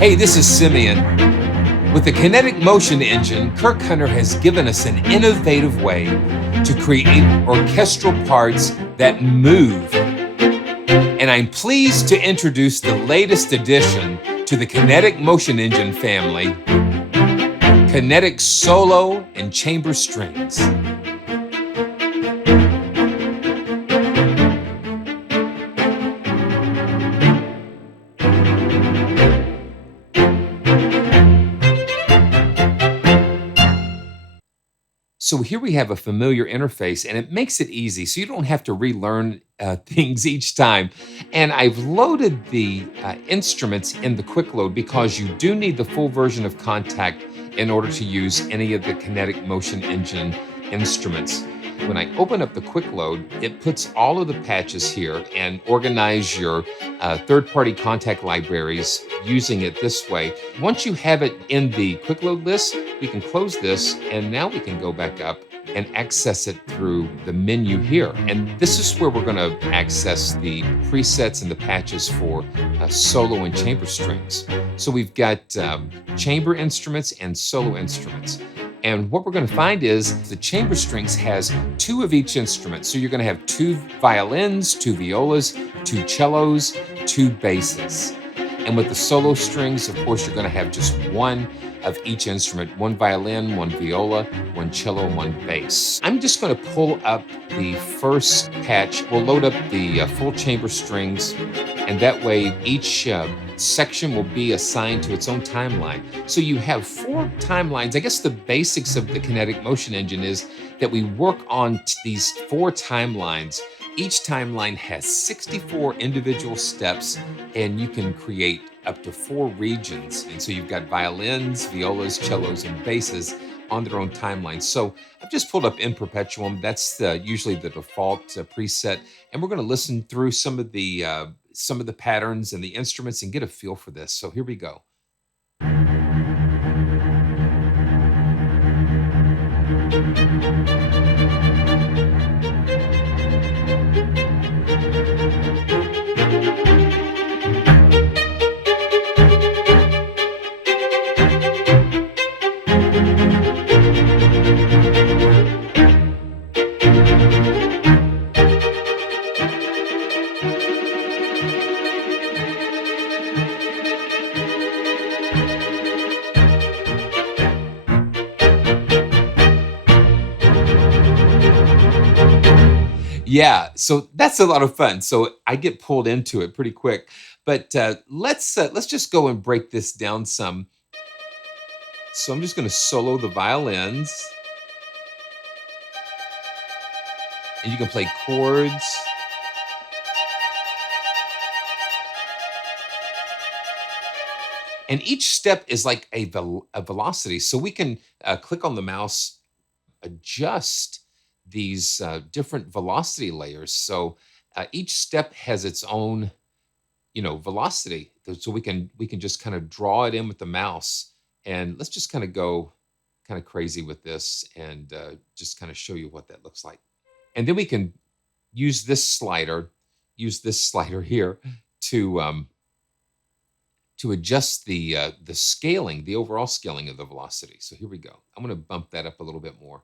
Hey, this is Simeon. With the Kinetic Motion Engine, Kirk Hunter has given us an innovative way to create orchestral parts that move. And I'm pleased to introduce the latest addition to the Kinetic Motion Engine family, Kinetic Solo and Chamber Strings. So here we have a familiar interface, and it makes it easy so you don't have to relearn things each time. And I've loaded the instruments in the quick load because you do need the full version of Contact in order to use any of the Kinetic Motion Engine instruments. When I open up the quick load, it puts all of the patches here and organize your third-party Contact libraries using it this way. Once you have it in the quick load list, we can close this, and now we can go back up and access it through the menu here. And this is where we're going to access the presets and the patches for solo and chamber strings. So we've got chamber instruments and solo instruments. And what we're going to find is the chamber strings has two of each instrument. So you're going to have two violins, two violas, two cellos, two basses. And with the solo strings, of course, you're going to have just one of each instrument, one violin, one viola, one cello, and one bass. I'm just going to pull up the first patch. We'll load up the full chamber strings, and that way each section will be assigned to its own timeline. So you have 4 timelines. I guess the basics of the Kinetic Motion Engine is that we work on these 4 timelines. Each timeline has 64 individual steps, and you can create up to 4 regions. And so you've got violins, violas, cellos, and basses on their own timeline. So I've just pulled up In Perpetuum. That's usually the default preset. And we're going to listen through some of the patterns and the instruments and get a feel for this. So here we go. Yeah, so that's a lot of fun. So I get pulled into it pretty quick. But let's just go and break this down some. So I'm just going to solo the violins, and you can play chords. And each step is like a velocity. So we can click on the mouse, adjust these different velocity layers. So each step has its own, velocity. So we can just kind of draw it in with the mouse. And let's just kind of go kind of crazy with this and just kind of show you what that looks like. And then we can use this slider here to adjust the scaling, the overall scaling of the velocity. So here we go. I'm going to bump that up a little bit more.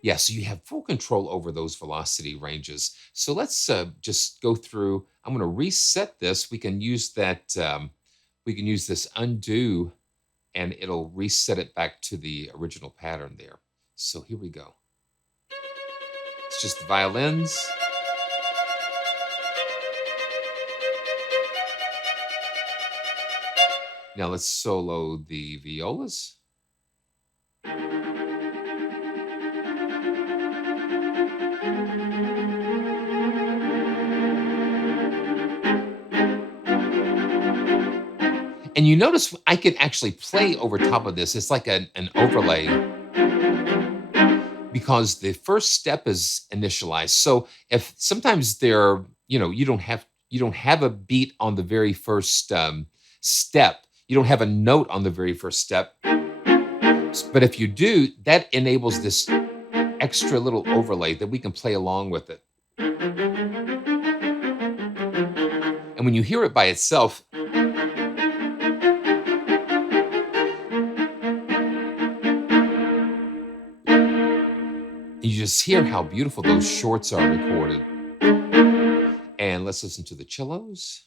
Yeah, so you have full control over those velocity ranges. So let's just go through. I'm going to reset this. We can use that. We can use this undo, and it'll reset it back to the original pattern there. So here we go. It's just the violins. Now let's solo the violas. And you notice I can actually play over top of this. It's like an overlay because the first step is initialized. So if sometimes you don't have a beat on the very first step, you don't have a note on the very first step. But if you do, that enables this extra little overlay that we can play along with it. And when you hear it by itself, you just hear how beautiful those shorts are recorded. And let's listen to the cellos.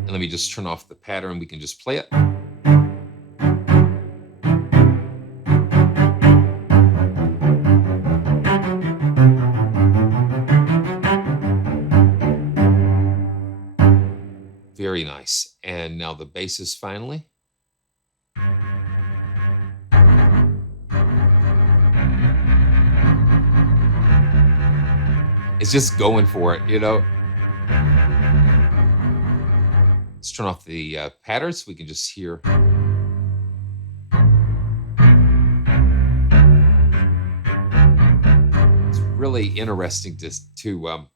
And let me just turn off the pattern. We can just play it. Very nice. And now the basses finally. It's just going for it, you know. Let's turn off the patterns so we can just hear. It's really interesting to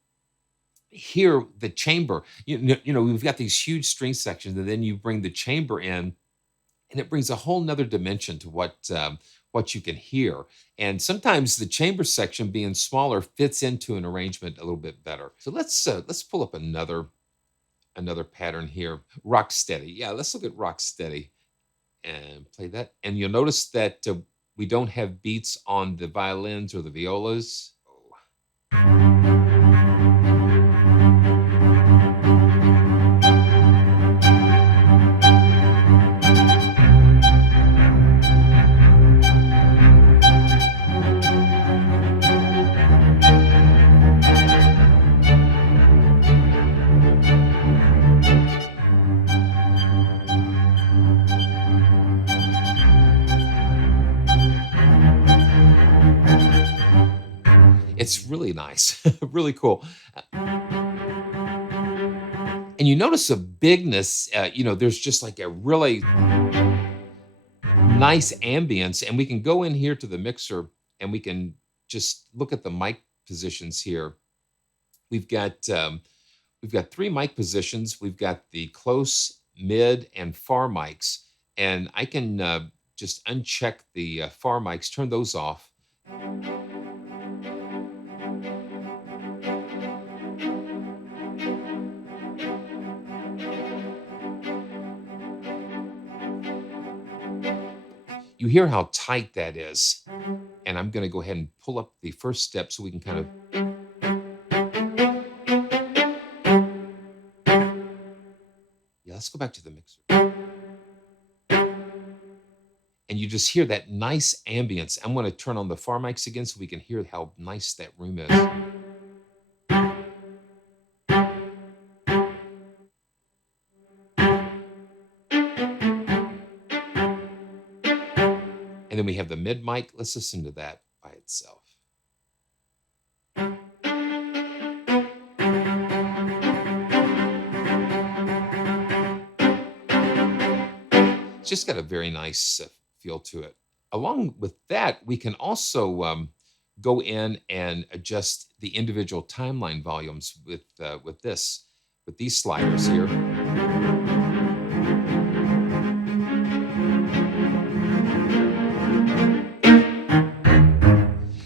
hear the chamber. You know, we've got these huge string sections, and then you bring the chamber in, and it brings a whole nother dimension to what you can hear. And sometimes the chamber section being smaller fits into an arrangement a little bit better. So let's pull up another pattern here. Rock steady. Yeah, let's look at rock steady and play that. And you'll notice that we don't have beats on the violins or the violas. It's really nice, really cool. And you notice a bigness, there's just like a really nice ambience. And we can go in here to the mixer and we can just look at the mic positions here. We've got three mic positions. We've got the close, mid, and far mics. And I can just uncheck the far mics, turn those off. You hear how tight that is. And I'm going to go ahead and pull up the first step so we can kind of. Yeah, let's go back to the mixer. And you just hear that nice ambience. I'm going to turn on the far mics again so we can hear how nice that room is. And then we have the mid mic. Let's listen to that by itself. It's just got a very nice feel to it. Along with that, we can also go in and adjust the individual timeline volumes with these sliders here.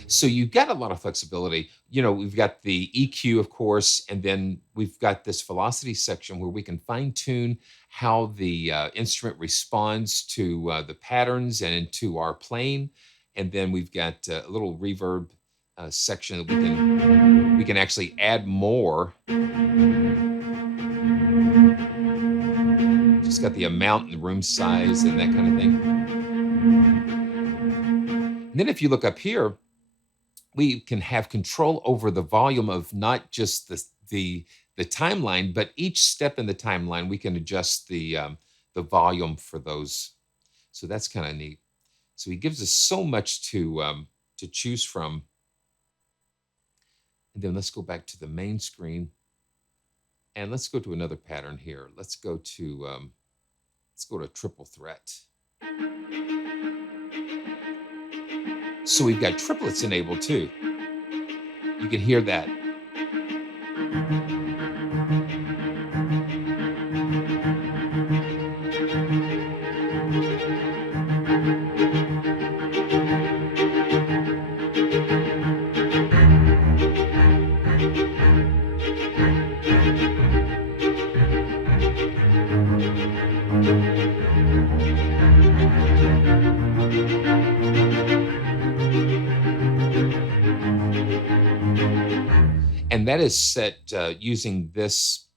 So you've got a lot of flexibility. We've got the EQ, of course, and then we've got this velocity section where we can fine tune how the instrument responds to the patterns and into our playing. And then we've got a little reverb section that we can actually add more. Just got the amount and the room size and that kind of thing. And then if you look up here, we can have control over the volume of not just the timeline, but each step in the timeline, we can adjust the volume for those. So that's kind of neat. So he gives us so much to choose from. And then let's go back to the main screen, and let's go to another pattern here. Let's go to triple threat. So we've got triplets enabled too. You can hear that. And that is set using this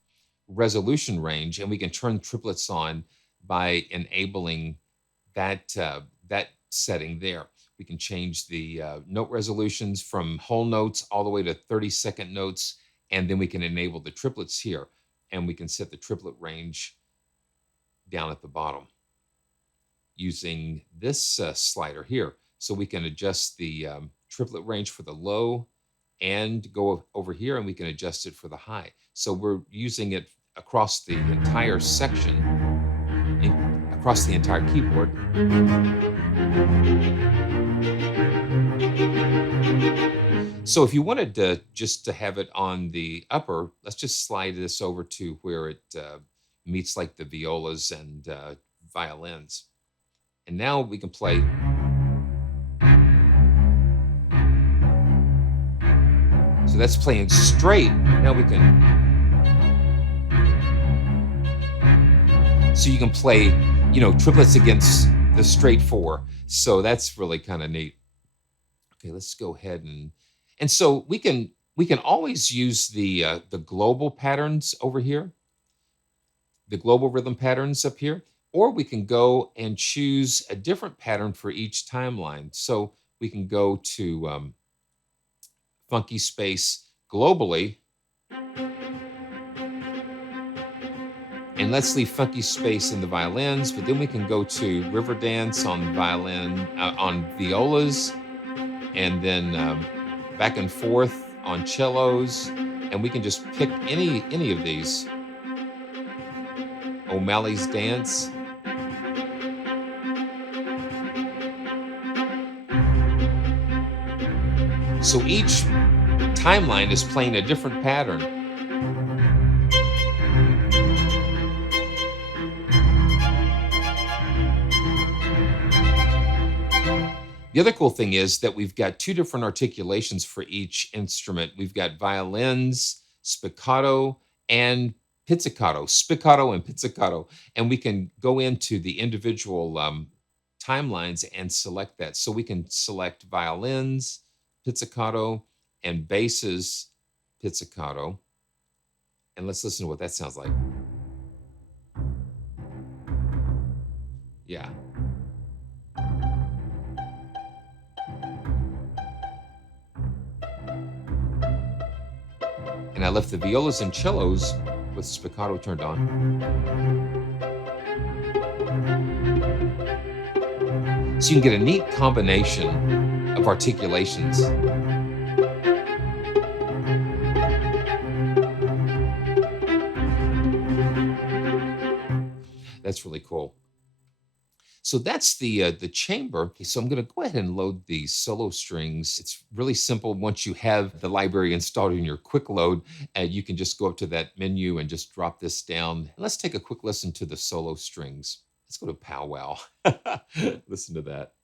resolution range, and we can turn triplets on by enabling that setting there. We can change the note resolutions from whole notes all the way to 30-second notes, and then we can enable the triplets here, and we can set the triplet range down at the bottom using this slider here. So we can adjust the triplet range for the low and go over here, and we can adjust it for the high. So we're using it across the entire section, across the entire keyboard. So if you wanted to just to have it on the upper, let's just slide this over to where it meets like the violas and violins. And now we can play. So that's playing straight. Now we can. So you can play, triplets against the straight four. So that's really kind of neat. Okay, let's go ahead and so we can always use the global patterns over here, the global rhythm patterns up here, or we can go and choose a different pattern for each timeline. So we can go to funky space globally, and let's leave funky space in the violins, but then we can go to river dance on violin, on violas, and then back and forth on cellos, and we can just pick any of these. O'Malley's Dance. So each timeline is playing a different pattern. The other cool thing is that we've got two different articulations for each instrument. We've got violins, spiccato, and pizzicato, spiccato and pizzicato. And we can go into the individual timelines and select that. So we can select violins, pizzicato, and basses, pizzicato. And let's listen to what that sounds like. Yeah. And I left the violas and cellos with spiccato turned on. So you can get a neat combination of articulations. That's really cool. So that's the chamber. Okay, so I'm going to go ahead and load the solo strings. It's really simple. Once you have the library installed in your quick load, you can just go up to that menu and just drop this down. Let's take a quick listen to the solo strings. Let's go to powwow. Listen to that.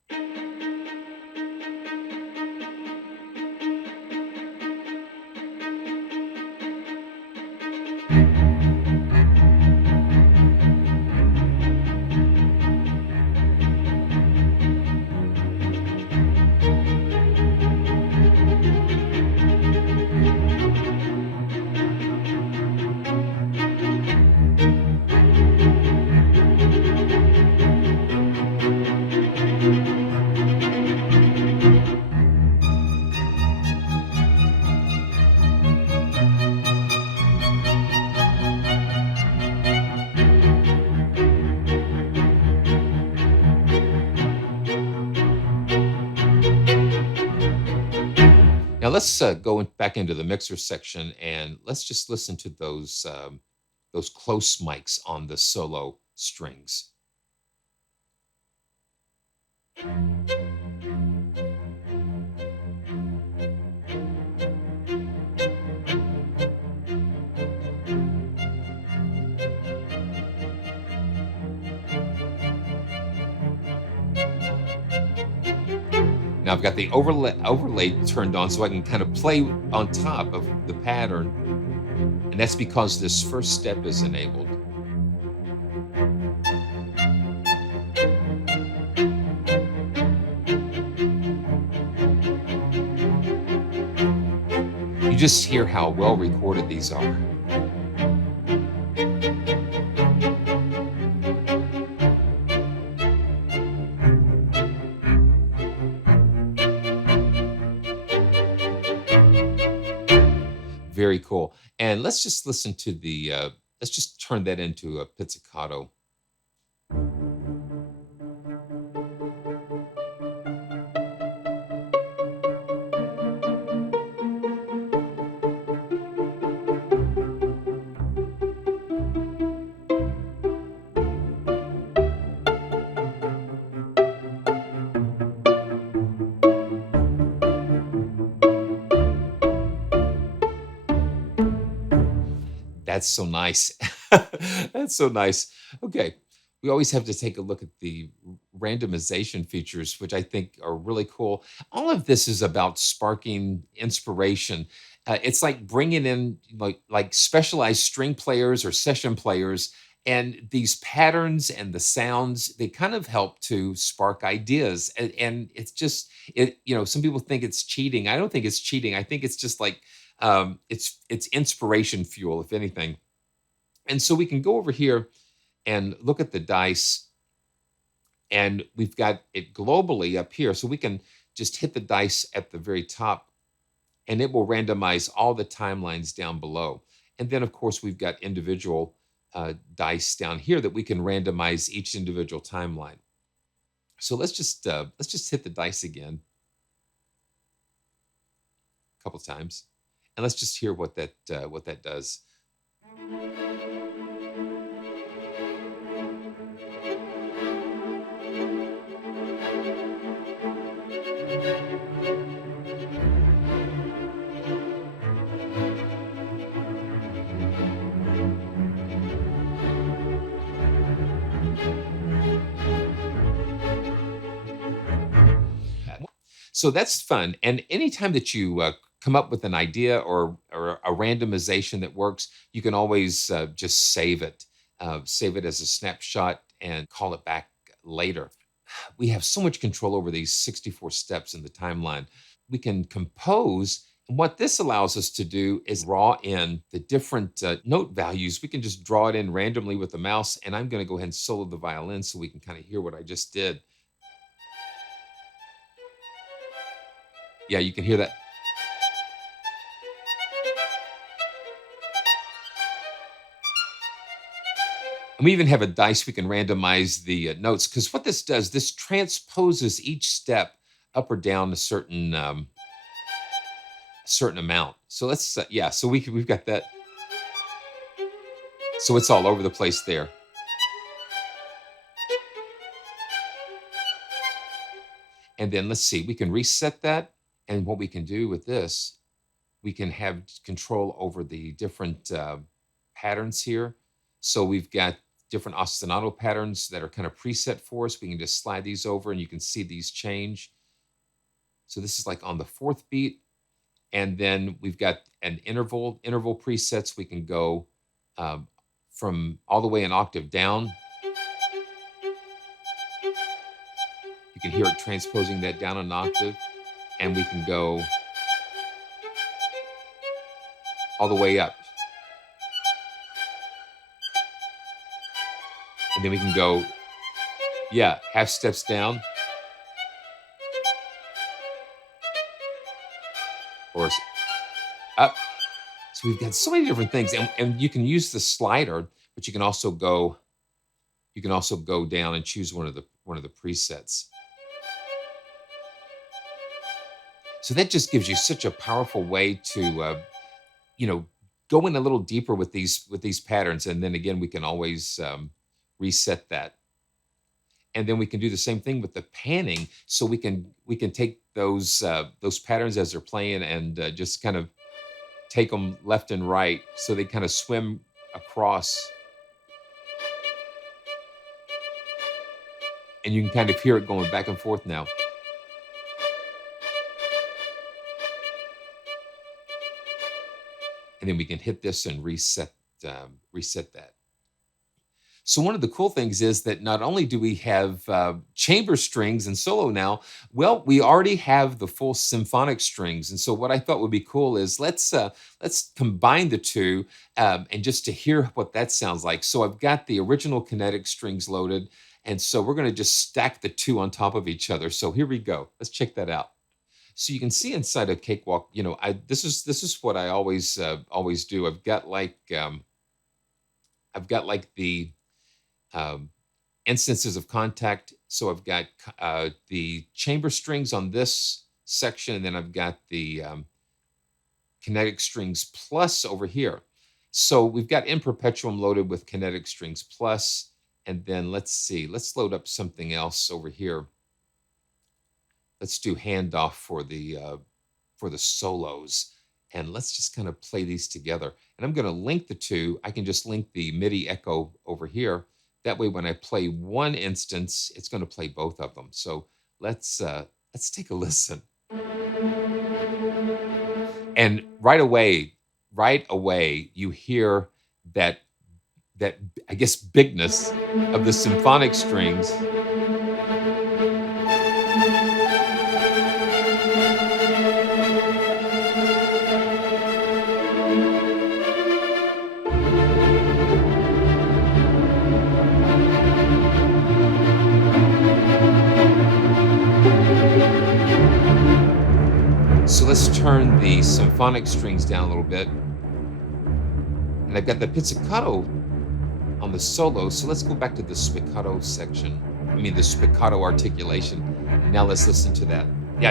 Now let's go back into the mixer section and let's just listen to those close mics on the solo strings. Now I've got the overlay turned on so I can kind of play on top of the pattern. And that's because this first step is enabled. You You just hear how well recorded these are. Very cool. And let's just listen to let's just turn that into a pizzicato. That's so nice. That's so nice. Okay. We always have to take a look at the randomization features, which I think are really cool. All of this is about sparking inspiration. It's like bringing in like specialized string players or session players, and these patterns and the sounds they kind of help to spark ideas. And it's just it. Some people think it's cheating. I don't think it's cheating. I think it's just like it's inspiration fuel, if anything. And so we can go over here and look at the dice, and we've got it globally up here. So we can just hit the dice at the very top, and it will randomize all the timelines down below. And then, of course, we've got individual dice down here that we can randomize each individual timeline. So let's just hit the dice again a couple times, and let's just hear what that does. So that's fun. And anytime that you come up with an idea or a randomization that works, you can always just save it as a snapshot and call it back later. We have so much control over these 64 steps in the timeline. We can compose. And what this allows us to do is draw in the different note values. We can just draw it in randomly with the mouse. And I'm going to go ahead and solo the violin so we can kind of hear what I just did. Yeah, you can hear that. And we even have a dice we can randomize the notes, because what this does, this transposes each step up or down a certain amount. So let's yeah, so we've got that. So it's all over the place there. And then let's see, we can reset that. And what we can do with this, we can have control over the different patterns here. So we've got different ostinato patterns that are kind of preset for us. We can just slide these over and you can see these change. So this is like on the fourth beat. And then we've got an interval presets. We can go from all the way an octave down. You can hear it transposing that down an octave. And we can go all the way up. And then we can go, yeah, half steps down. Or up. So we've got so many different things. And you can use the slider, but you can also go down and choose one of the presets. So that just gives you such a powerful way to go in a little deeper with these patterns. And then again, we can always reset that. And then we can do the same thing with the panning. So we can take those patterns as they're playing and just kind of take them left and right, so they kind of swim across. And you can kind of hear it going back and forth now. And then we can hit this and reset that. So one of the cool things is that not only do we have chamber strings and solo now, well, we already have the full symphonic strings. And so what I thought would be cool is let's combine the two and just to hear what that sounds like. So I've got the original kinetic strings loaded, and so we're going to just stack the two on top of each other. So here we go. Let's check that out. So you can see inside a cakewalk, this is what I always do. I've got like the um, instances of contact. So I've got the chamber strings on this section, and then I've got the kinetic strings plus over here. So we've got in perpetuum loaded with kinetic strings plus, and then let's see, let's load up something else over here. Let's do handoff for the solos, and let's just kind of play these together. And I'm going to link the two. I can just link the MIDI echo over here. That way, when I play one instance, it's going to play both of them. So let's take a listen. And right away, you hear that I guess bigness of the symphonic strings. So let's turn the symphonic strings down a little bit. And I've got the pizzicato on the solo. So let's go back to the spiccato section. I mean, the spiccato articulation. Now let's listen to that. Yeah,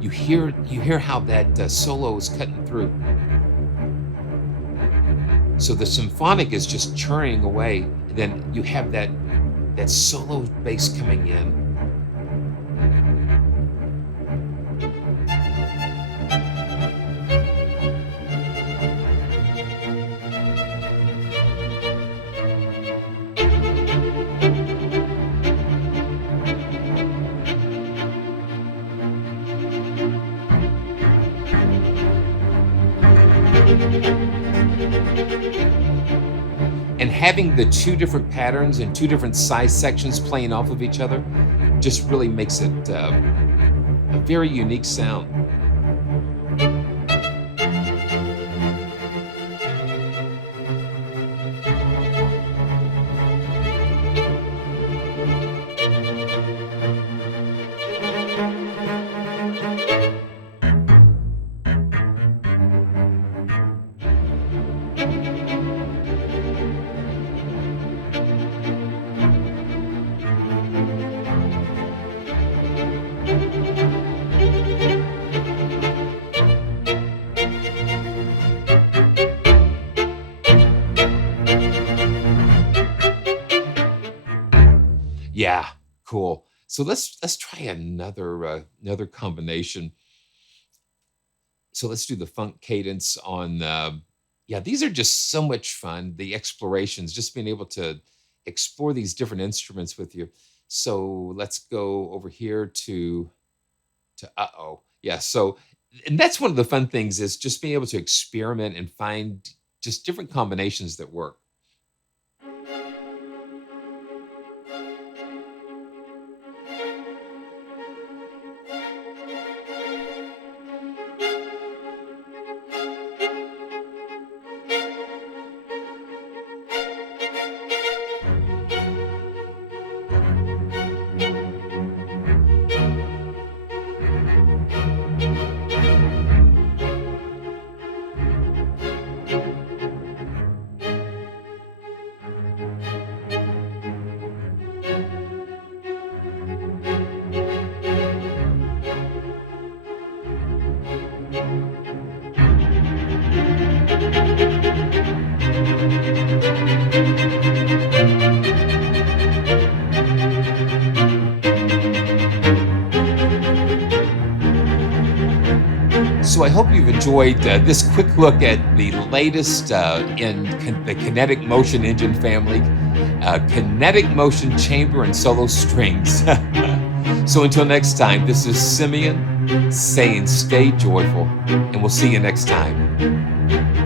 you hear how that solo is cutting through. So the symphonic is just churning away, and then you have that solo bass coming in. And having the two different patterns and two different size sections playing off of each other just really makes it a very unique sound. Yeah, cool. So let's try another combination. So let's do the funk cadence on. Yeah, these are just so much fun. The explorations, just being able to explore these different instruments with you. So let's go over here to uh-oh. Yeah, so and that's one of the fun things is just being able to experiment and find just different combinations that work. So I hope you've enjoyed this quick look at the latest the Kinetic Motion Engine family, Kinetic Motion Chamber and Solo Strings. So until next time, this is Simeon saying stay joyful, and we'll see you next time.